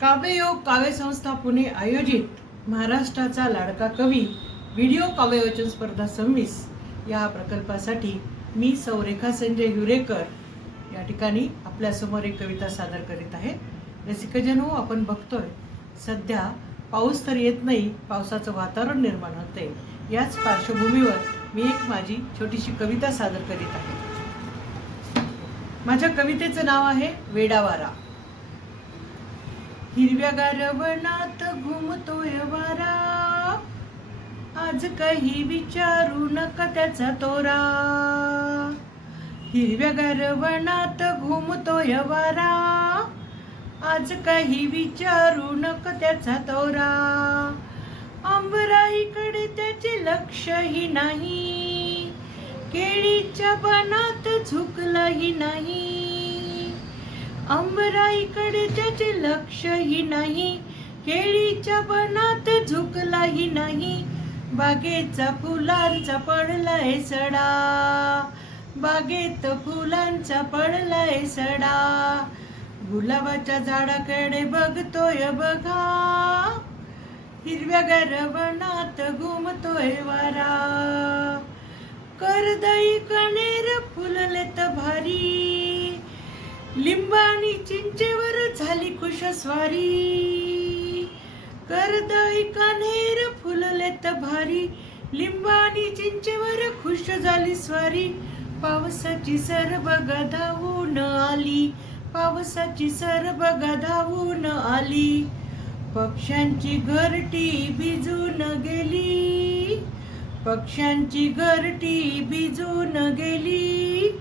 काव्ययोग काव्य संस्था पुणे आयोजित महाराष्ट्राचा लाडका कवी व्हिडिओ काव्यवाचन स्पर्धा 26 या प्रकल्पासाठी मी सौरेखा संजय हिरेकर या ठिकाणी आपल्यासमोर एक कविता सादर करीत आहे। रसिकजनो, आपण बघतोय सध्या पाऊस तर येत नाही, पावसाचं वातावरण निर्माण होते। याच पार्श्वभूमीवर मी एक माझी छोटीशी कविता सादर करीत आहे। माझ्या कवितेचं नाव आहे वेडावारा। हिरव्यागार वनात घुमतोय वारा, आज काही विचारू नका त्याचा तोरा। हिरव्यागार वनात घुमतोय वारा, आज काही विचारू नका त्याचा तोरा। आंबराईकडे त्याचे लक्षही नाही, केळीच्या बनात झुकलाही नाही। आंबराईकडे त्याचे लक्षही नाही, केळीच्या बनात झुकलाही नाही। बागेचा फुलांचा पडलाय सडा, बागेत फुलांचा पडलाय सडा। गुलाबाच्या झाडाकडे बघतोय बघा, हिरव्यागार वनात घुमतोय वारा। करदई कणेर फुललेत भारी, लिंबाणी चिंचेवर झाली खुशस्वारी। करदई कणेर फुललेत भारी, लिंबाणी चिंचेवर खुश झाली स्वारी। पावसाची सर बघा धावून आली, पावसाची सर बघा धावून आली। पक्ष्यांची घरटी भिजून गेली, पक्ष्यांची घरटी भिजून गेली।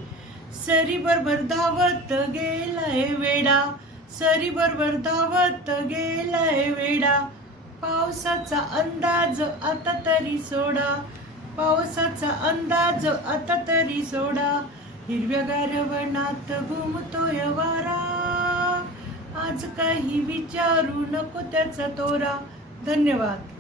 सरी बरोबर धावत गेलाय वेडा, सरी बरोबर धावत गेलाय वेडा। पावसाचा अंदाज आता तरी सोडा, पावसाचा अंदाज आता तरी सोडा। हिरव्यागार वनात घुमतोय वारा, आज काही विचारू नको त्याचा तोरा। धन्यवाद।